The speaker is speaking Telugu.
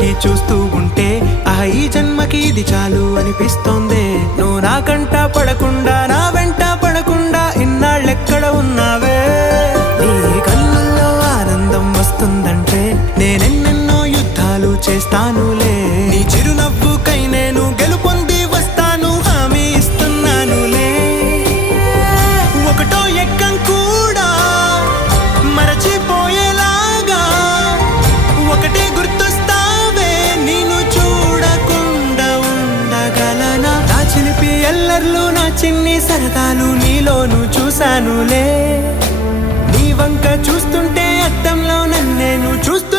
పెట్టి చూస్తూ ఉంటే ఈ జన్మకి ఇది చాలు అనిపిస్తోంది. నువ్వు నా కంట పడకుండా నా వెంట పడకుండా ఇన్నాళ్ళెక్కడ ఉన్నావే? నీ కళ్ళల్లో ఆనందం వస్తుందంటే నేనెన్నెన్నో యుద్ధాలు చేస్తానులే. నీ చిరునవ్వుకై నేను గెలుపొంది వస్తాను, హామీ ఇస్తున్నానులే. ఒకటో ఎక్కం కూడా మరచిపోయేలాగా ఒకటే గుర్తొస్తావే, నేను చూడకుండా ఉండగలనా? నా చిలిపి ఎల్లర్లు నా చిన్ని సరదాలు నీలోను చూశానులే. నీ వంక చూస్తుంటే అద్దంలో నన్ను నేను చూస్తూ